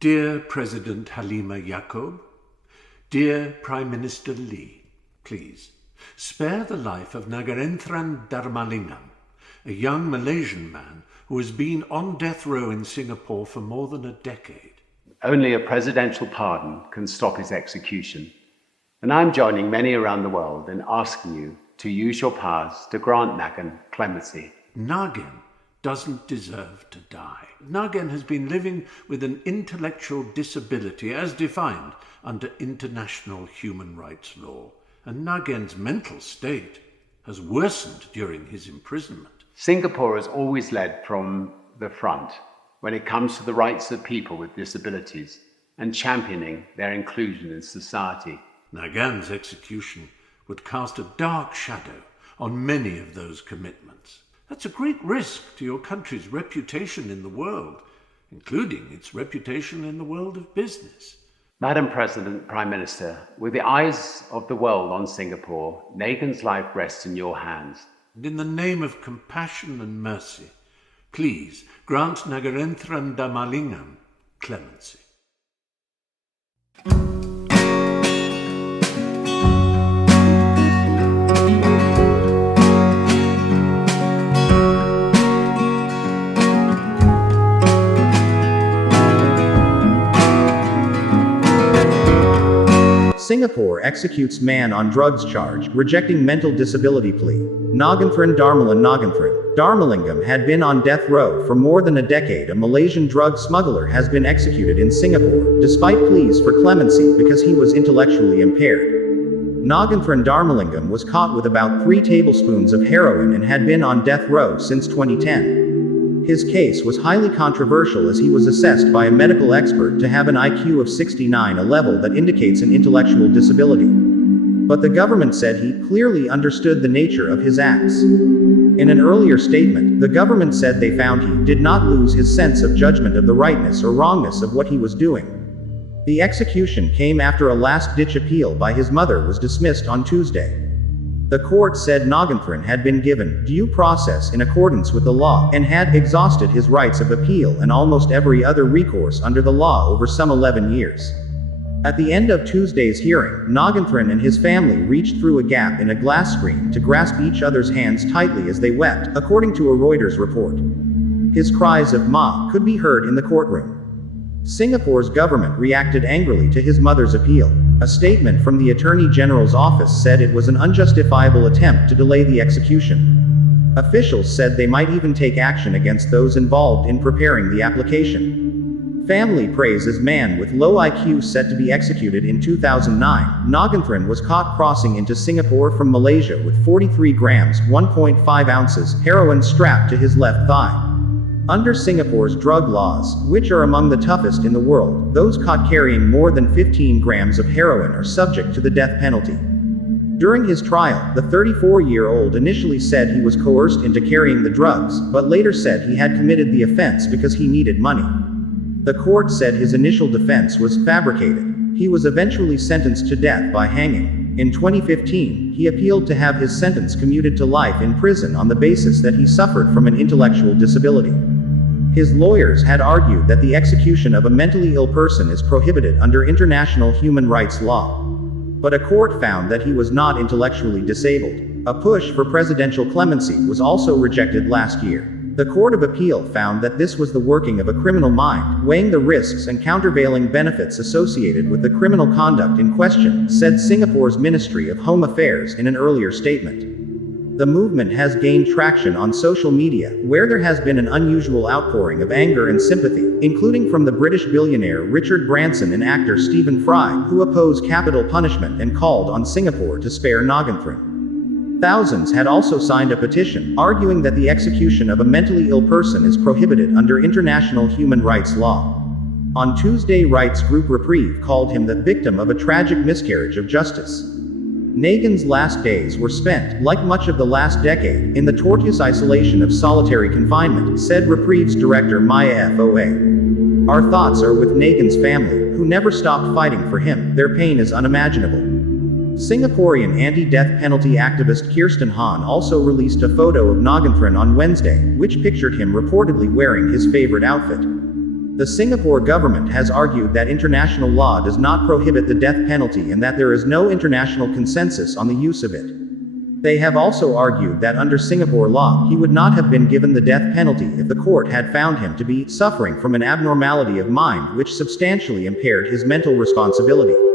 Dear President Halima Yaakob, dear Prime Minister Lee, please spare the life of Nagaenthran Dharmalingam, a young Malaysian man who has been on death row in Singapore for more than a decade. Only a presidential pardon can stop his execution, and I'm joining many around the world in asking you to use your powers to grant Nagan clemency. Nagaen doesn't deserve to die. Nagaen has been living with an intellectual disability as defined under international human rights law, and Nagaen's mental state has worsened during his imprisonment. Singapore has always led from the front when it comes to the rights of people with disabilities and championing their inclusion in society. Nagaen's execution would cast a dark shadow on many of those commitments. That's a great risk to your country's reputation in the world, including its reputation in the world of business. Madam President, Prime Minister, with the eyes of the world on Singapore, Nagan's life rests in your hands. And in the name of compassion and mercy, please grant Nagaenthran Dharmalingam clemency. Singapore executes man on drugs charge, rejecting mental disability plea. Nagaenthran Dharmalingam had been on death row for more than a decade. A Malaysian drug smuggler has been executed in Singapore, despite pleas for clemency because he was intellectually impaired. Nagaenthran Dharmalingam was caught with about 3 tablespoons of heroin and had been on death row since 2010. His case was highly controversial as he was assessed by a medical expert to have an IQ of 69, a level that indicates an intellectual disability. But the government said he clearly understood the nature of his acts. In an earlier statement, the government said they found he did not lose his sense of judgment of the rightness or wrongness of what he was doing. The execution came after a last-ditch appeal by his mother was dismissed on Tuesday. The court said Nagaenthran had been given due process in accordance with the law and had exhausted his rights of appeal and almost every other recourse under the law over some 11 years. At the end of Tuesday's hearing, Nagaenthran and his family reached through a gap in a glass screen to grasp each other's hands tightly as they wept, according to a Reuters report. His cries of "Ma" could be heard in the courtroom. Singapore's government reacted angrily to his mother's appeal. A statement from the Attorney General's office said it was an unjustifiable attempt to delay the execution. Officials said they might even take action against those involved in preparing the application. Family praises man with low IQ set to be executed in 2009. Nagaenthran was caught crossing into Singapore from Malaysia with 43 grams (1.5 ounces) heroin strapped to his left thigh. Under Singapore's drug laws, which are among the toughest in the world, those caught carrying more than 15 grams of heroin are subject to the death penalty. During his trial, the 34-year-old initially said he was coerced into carrying the drugs, but later said he had committed the offense because he needed money. The court said his initial defense was fabricated. He was eventually sentenced to death by hanging. In 2015, he appealed to have his sentence commuted to life in prison on the basis that he suffered from an intellectual disability. His lawyers had argued that the execution of a mentally ill person is prohibited under international human rights law. But a court found that he was not intellectually disabled. A push for presidential clemency was also rejected last year. The Court of Appeal found that this was the working of a criminal mind, weighing the risks and countervailing benefits associated with the criminal conduct in question, said Singapore's Ministry of Home Affairs in an earlier statement. The movement has gained traction on social media, where there has been an unusual outpouring of anger and sympathy, including from the British billionaire Richard Branson and actor Stephen Fry, who oppose capital punishment and called on Singapore to spare Nagaenthran. Thousands had also signed a petition, arguing that the execution of a mentally ill person is prohibited under international human rights law. On Tuesday, rights group Reprieve called him the victim of a tragic miscarriage of justice. Nagaen's last days were spent, like much of the last decade, in the tortuous isolation of solitary confinement, said Reprieve's director Maya Foa. Our thoughts are with Nagaen's family, who never stopped fighting for him. Their pain is unimaginable. Singaporean anti-death penalty activist Kirsten Han also released a photo of Nagaenthran on Wednesday, which pictured him reportedly wearing his favorite outfit. The Singapore government has argued that international law does not prohibit the death penalty and that there is no international consensus on the use of it. They have also argued that under Singapore law, he would not have been given the death penalty if the court had found him to be suffering from an abnormality of mind which substantially impaired his mental responsibility.